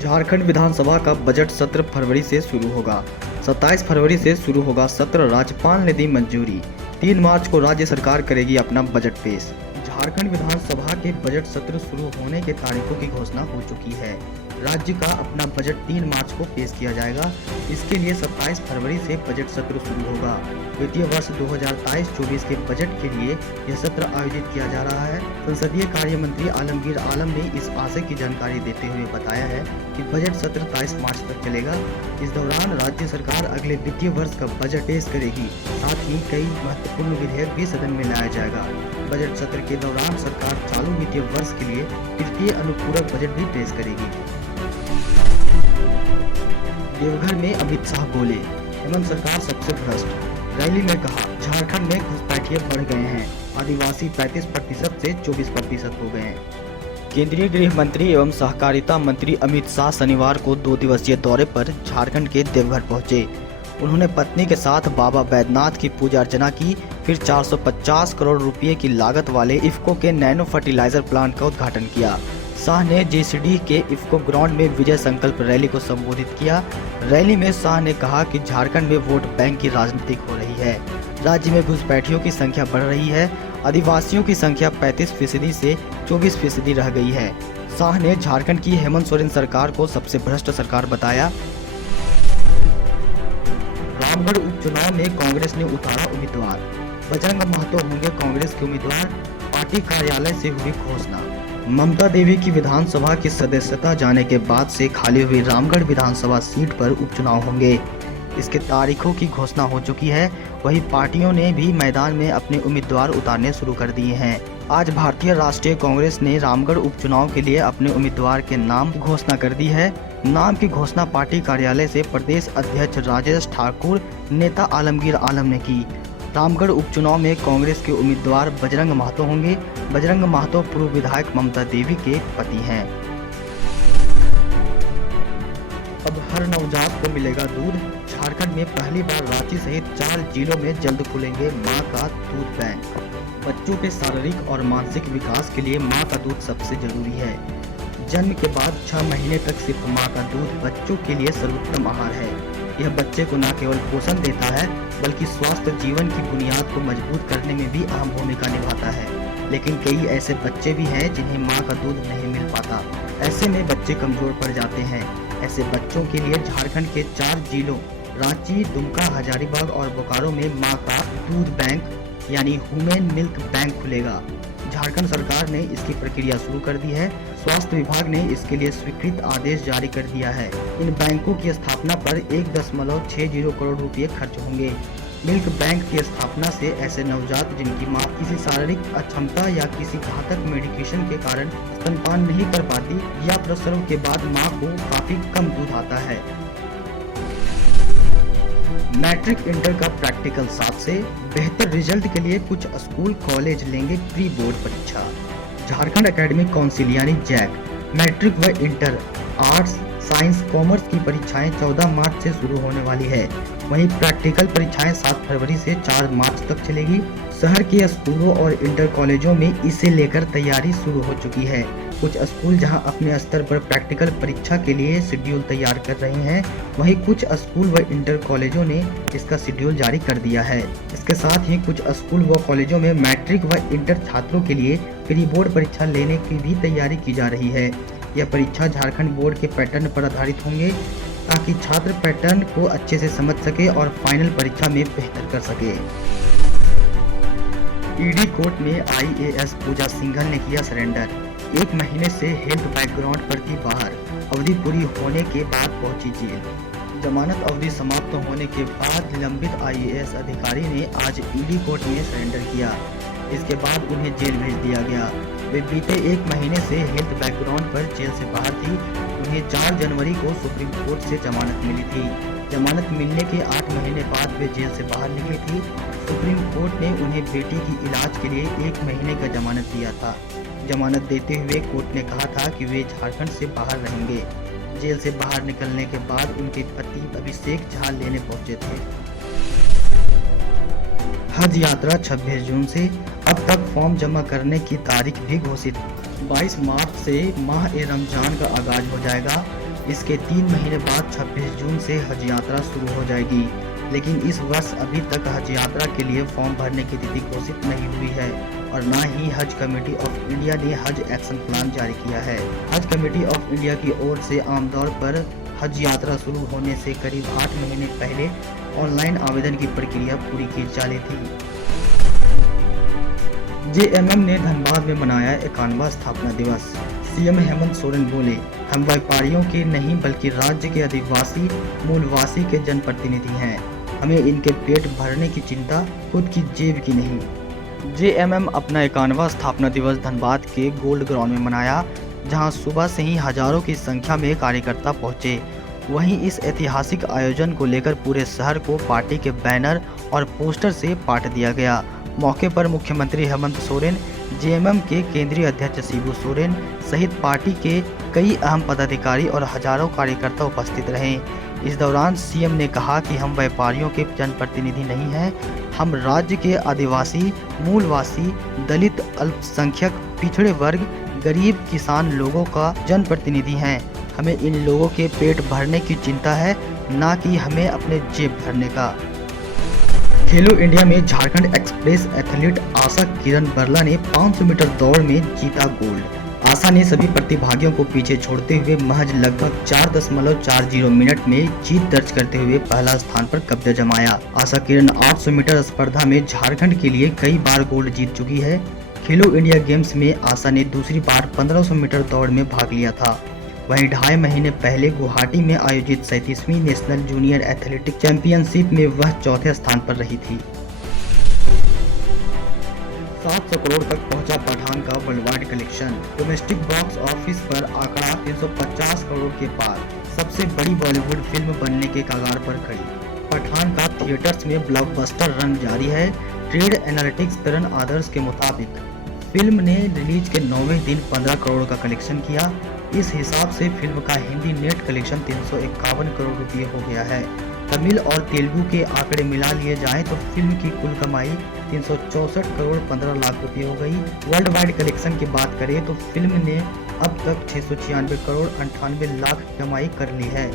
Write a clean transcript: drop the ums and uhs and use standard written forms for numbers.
झारखंड विधानसभा का बजट सत्र फरवरी से शुरू होगा। 27 फरवरी से शुरू होगा सत्र। राज्यपाल ने दी मंजूरी। 3 मार्च को राज्य सरकार करेगी अपना बजट पेश। झारखंड विधानसभा के बजट सत्र शुरू होने के तारीखों की घोषणा हो चुकी है। राज्य का अपना बजट 3 मार्च को पेश किया जाएगा। इसके लिए 27 फरवरी से बजट सत्र शुरू होगा। वित्तीय वर्ष 2023-24 के बजट के लिए यह सत्र आयोजित किया जा रहा है। संसदीय कार्य मंत्री आलमगीर आलम ने इस आशय की जानकारी देते हुए बताया है कि बजट सत्र 23 मार्च तक चलेगा। इस दौरान राज्य सरकार अगले वित्तीय वर्ष का बजट पेश करेगी। साथ ही कई महत्वपूर्ण विधेयक भी सदन में लाया जाएगा। बजट सत्र के दौरान सरकार चालू वित्तीय वर्ष के लिए तृतीय अनुपूरक बजट भी पेश करेगी। देवघर में अमित शाह बोले, हेमंत सरकार सबसे भ्रष्ट। रैली में कहा, झारखंड में घुसपैठिए बढ़ गए हैं। आदिवासी 35% से 24% हो गए हैं। केंद्रीय गृह मंत्री एवं सहकारिता मंत्री अमित शाह शनिवार को 2 दिवसीय दौरे पर झारखंड के देवघर पहुंचे। उन्होंने पत्नी के साथ बाबा बैद्यनाथ की पूजा अर्चना की। फिर 450 करोड़ रुपए की लागत वाले इफ्को के नैनो फर्टिलाइजर प्लांट का उद्घाटन किया। शाह ने जेसीडी के इफ्को ग्राउंड में विजय संकल्प रैली को संबोधित किया। रैली में शाह ने कहा कि झारखंड में वोट बैंक की राजनीति हो रही है। राज्य में घुसपैठियों की संख्या बढ़ रही है। आदिवासियों की संख्या 35% से 24% रह गई है। शाह ने झारखंड की हेमंत सोरेन सरकार को सबसे भ्रष्ट सरकार बताया। रामगढ़ उपचुनाव में कांग्रेस ने उतारा उम्मीदवार। बजरंग महतो होंगे कांग्रेस के उम्मीदवार। पार्टी कार्यालय से हुई घोषणा। ममता देवी की विधानसभा की सदस्यता जाने के बाद से खाली हुई रामगढ़ विधानसभा सीट पर उपचुनाव होंगे। इसके तारीखों की घोषणा हो चुकी है। वहीं पार्टियों ने भी मैदान में अपने उम्मीदवार उतारने शुरू कर दिए हैं। आज भारतीय राष्ट्रीय कांग्रेस ने रामगढ़ उपचुनाव के लिए अपने उम्मीदवार के नाम घोषणा कर दी है। नाम की घोषणा पार्टी कार्यालय से प्रदेश अध्यक्ष राजेश ठाकुर, नेता आलमगीर आलम ने की। रामगढ़ उपचुनाव में कांग्रेस के उम्मीदवार बजरंग महतो होंगे। बजरंग महतो पूर्व विधायक ममता देवी के पति हैं। अब हर नवजात को मिलेगा दूध। झारखंड में पहली बार रांची सहित 4 जिलों में जल्द खुलेंगे मां का दूध बैंक। बच्चों के शारीरिक और मानसिक विकास के लिए मां का दूध सबसे जरूरी है। जन्म के बाद 6 महीने तक सिर्फ मां का दूध बच्चों के लिए सर्वोत्तम आहार है। यह बच्चे को न केवल पोषण देता है बल्कि स्वस्थ जीवन की बुनियाद को मजबूत करने में भी अहम भूमिका निभाता है। लेकिन कई ऐसे बच्चे भी हैं जिन्हें मां का दूध नहीं मिल पाता। ऐसे में बच्चे कमजोर पड़ जाते हैं। ऐसे बच्चों के लिए झारखंड के 4 जिलों रांची, दुमका, हजारीबाग और बोकारो में मां का दूध बैंक यानी ह्यूमन मिल्क बैंक खुलेगा। झारखंड सरकार ने इसकी प्रक्रिया शुरू कर दी है। स्वास्थ्य विभाग ने इसके लिए स्वीकृत आदेश जारी कर दिया है। इन बैंकों की स्थापना पर 1.60 करोड़ रुपए खर्च होंगे। मिल्क बैंक की स्थापना से ऐसे नवजात जिनकी मां किसी शारीरिक अक्षमता या किसी घातक मेडिकेशन के कारण स्तनपान नहीं कर पाती या प्रसव के बाद मां को काफी कम दूध आता है। मैट्रिक इंटर का प्रैक्टिकल 7 से बेहतर रिजल्ट के लिए कुछ स्कूल कॉलेज लेंगे प्री बोर्ड परीक्षा। झारखंड एकेडमिक काउंसिल यानी जैक मैट्रिक व इंटर आर्ट्स, साइंस, कॉमर्स की परीक्षाएं 14 मार्च से शुरू होने वाली है। वहीं प्रैक्टिकल परीक्षाएं 7 फरवरी से 4 मार्च तक चलेगी। शहर के स्कूलों और इंटर कॉलेजों में इसे लेकर तैयारी शुरू हो चुकी है। कुछ स्कूल जहां अपने स्तर पर प्रैक्टिकल परीक्षा के लिए शेड्यूल तैयार कर रहे हैं, वहीं कुछ स्कूल व इंटर कॉलेजों ने इसका शेड्यूल जारी कर दिया है। इसके साथ ही कुछ स्कूल व कॉलेजों में मैट्रिक व इंटर छात्रों के लिए प्री बोर्ड परीक्षा लेने की भी तैयारी की जा रही है। यह परीक्षा झारखंड बोर्ड के पैटर्न पर आधारित होंगे ताकि छात्र पैटर्न को अच्छे से समझ सके और फाइनल परीक्षा में बेहतर कर सके। ईडी कोर्ट में IAS पूजा सिंघल ने किया सरेंडर। 1 महीने से हेल्थ बैकग्राउंड पर थी बाहर। अवधि पूरी होने के बाद पहुंची जेल। जमानत अवधि समाप्त होने के बाद निलंबित IAS अधिकारी ने आज ईडी कोर्ट में सरेंडर किया। इसके बाद उन्हें जेल भेज दिया गया। वे बीते 1 महीने से हेल्थ बैकग्राउंड पर जेल से बाहर थी। उन्हें 4 जनवरी को सुप्रीम कोर्ट से जमानत मिली थी। जमानत मिलने के 8 महीने बाद वे जेल से बाहर निकली थी। सुप्रीम कोर्ट ने उन्हें बेटी की इलाज के लिए 1 महीने का जमानत दिया था। जमानत देते हुए कोर्ट ने कहा था कि वे झारखंड से बाहर रहेंगे। जेल से बाहर निकलने के बाद उनके पति अभिषेक झा लेने पहुंचे थे। हज यात्रा 26 जून से। अब तक फॉर्म जमा करने की तारीख भी घोषित। 22 मार्च से माह ए रमजान का आगाज हो जाएगा। इसके 3 महीने बाद 26 जून से हज यात्रा शुरू हो जाएगी। लेकिन इस वर्ष अभी तक हज यात्रा के लिए फॉर्म भरने की तिथि घोषित नहीं हुई है और न ही हज कमेटी ऑफ इंडिया ने हज एक्शन प्लान जारी किया है। हज कमेटी ऑफ इंडिया की ओर से आमतौर पर हज यात्रा शुरू होने से करीब 8 महीने पहले ऑनलाइन आवेदन की प्रक्रिया पूरी की जा रही थी। जेएमएम ने धनबाद में मनाया 51वां स्थापना दिवस। सीएम हेमंत सोरेन बोले, हम व्यापारियों के नहीं बल्कि राज्य के आदिवासी मूलवासी के जनप्रतिनिधि हैं। हमें इनके पेट भरने की चिंता खुद की जेब की नहीं। जेएमएम अपना 51वां स्थापना दिवस धनबाद के गोल्ड ग्राउंड में मनाया, जहां सुबह से ही हजारों की संख्या में कार्यकर्ता पहुंचे। वहीं इस ऐतिहासिक आयोजन को लेकर पूरे शहर को पार्टी के बैनर और पोस्टर से पाट दिया गया। मौके पर मुख्यमंत्री हेमंत सोरेन, जेएमएम के केंद्रीय अध्यक्ष शिबू सोरेन सहित पार्टी के कई अहम पदाधिकारी और हजारों कार्यकर्ता उपस्थित रहे। इस दौरान सीएम ने कहा कि हम व्यापारियों के जनप्रतिनिधि नहीं हैं, हम राज्य के आदिवासी, मूलवासी, दलित, अल्पसंख्यक, पिछड़े वर्ग, गरीब, किसान लोगों का जनप्रतिनिधि हैं। हमें इन लोगों के पेट भरने की चिंता है, ना कि हमें अपने जेब भरने का। खेलो इंडिया में झारखंड एक्सप्रेस एथलीट आशा किरण बरला ने 500 मीटर दौड़ में जीता गोल्ड। आशा ने सभी प्रतिभागियों को पीछे छोड़ते हुए महज लगभग 4.40 मिनट में जीत दर्ज करते हुए पहला स्थान पर कब्जा जमाया। आशा किरण 800 मीटर स्पर्धा में झारखंड के लिए कई बार गोल्ड जीत चुकी है। खेलो इंडिया गेम्स में आशा ने दूसरी बार 1500 मीटर दौड़ में भाग लिया था। वहीं 2.5 महीने पहले गुवाहाटी में आयोजित 37वीं नेशनल जूनियर एथलेटिक चैंपियनशिप में वह चौथे स्थान पर रही थी। 700 करोड़ तक पहुंचा पठान का world wide collection. Domestic box office पर आंकड़ा 350 करोड़ के पार। सबसे बड़ी बॉलीवुड फिल्म बनने के कगार पर खड़ी। पठान का थिएटर्स में ब्लॉकबस्टर रन जारी है। ट्रेड एनालिटिक्स तरन आदर्श के मुताबिक फिल्म ने रिलीज के 9वें दिन 15 करोड़ का कलेक्शन किया। इस हिसाब से फिल्म का हिंदी नेट कलेक्शन 351 करोड़ रुपये हो गया है। तमिल और तेलुगु के आंकड़े मिला लिए जाएं तो फिल्म की कुल कमाई 364 करोड़ 15 लाख रुपये हो गई। वर्ल्ड वाइड कलेक्शन की बात करें तो फिल्म ने अब तक 696 करोड़ 98 लाख कमाई कर ली है।